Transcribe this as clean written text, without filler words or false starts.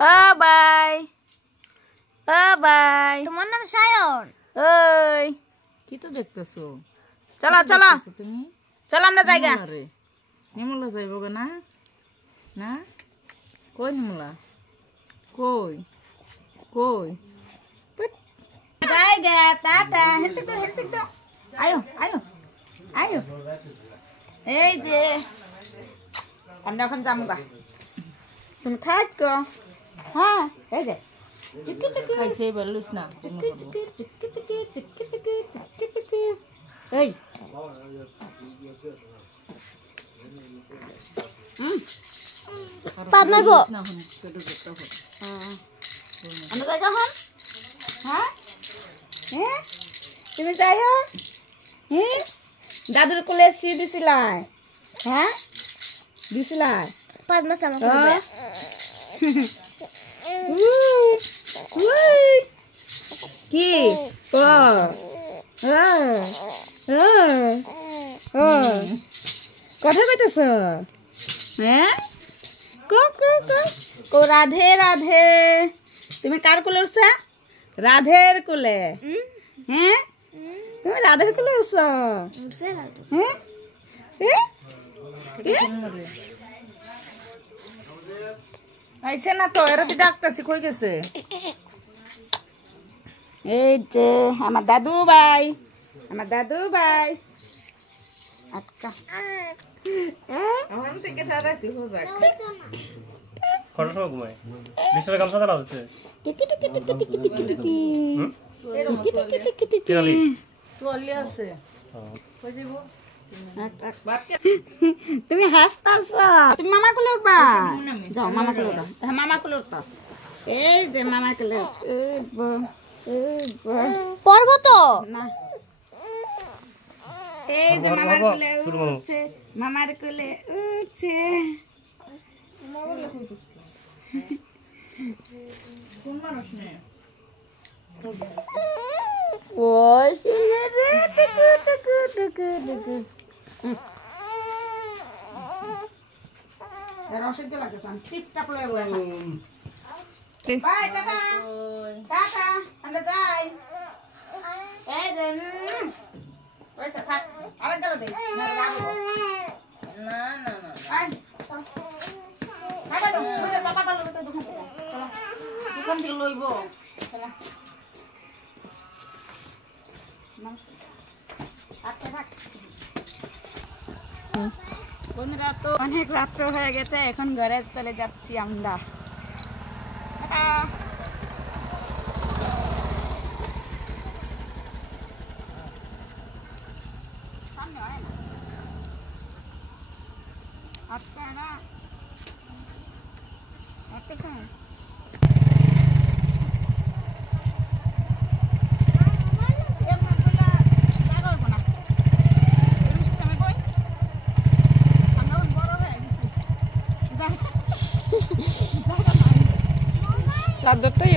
O by, O by. তোমার নাম সায়ন? ওই কি তো দেখতেছো? চলো চলো তুমি চলো আমরা জায়গা। নিমুলা যাইব গো না? না কই নিমুলা? কই কই জায়গা টাটা। হেঁচে দাও আয়ো আয়ো আয়ো। এই যে আমরা এখন যামগা, তুমি থাকো। হ্যাঁ এই যে চুকি চুকি খাইছে এবার লুস না। চুকি চুকি চুকি চুকি চুকি চুকি চুকি চুকি। এই পাত মারবো। আমরা যাই কখন? হ্যাঁ হ্যাঁ তুমি যাইও। হ্যাঁ দাদুর কোলে শুয়ে দিছিলাই? হ্যাঁ দিছিলাই? পাত মারছে আমাকে। কি কথা কইতেছ? হ্যাঁ কো রাধে রাধে। তুমি কার কোলে উঠছা? রাধের কোলে। হ্যাঁ তুমি রাধের কোলে উঠছ? হ্যাঁ আইছে না তো, এরা ডাকতেছি কই গেছে? এই যে আমার দাদু ভাই, আমার দাদু ভাই। আটকা আমার থেকে সারা তুই হো যাক। কটার সময় ঘুমায়? বিছানায় গামছা দেওয়া হচ্ছে? টিকি টিকি টিকি টিকি টিকি টিকি টিকি টিকি টিকি টিকি। কেরালি? তোয়ালি আছে কই যাইব? তুমি হাসতাছ? তুমি মামা কোলে উঠবা? যাও মামা কোলে উঠো। হ্যাঁ মামা কোলে উঠো। এই যে মামা কোলে উঠবো পড়বো তো না। এই যে মামার কোলে উঠছে, মামার কোলে উঠছে। ওই শুনে রে টুকু টুকু টুকু টুকু। রসের জল লাগতেছে, টিপটাপ লয়ে বয়ে খা। বাই টাটা টাটা, আমরা যাই। এই যে ওইসা থাক, আরেক গেল দে না রাখবো না না না আই চল টাটা দাও। ওই যে পাপা পালো তো দোকান থেকে। চলো দোকান থেকে লইব। চলো বন্ধুরা, তো অনেক রাত্র হয়ে গেছে, এখন ঘরে চলে যাচ্ছি আমরা। চাদরটাই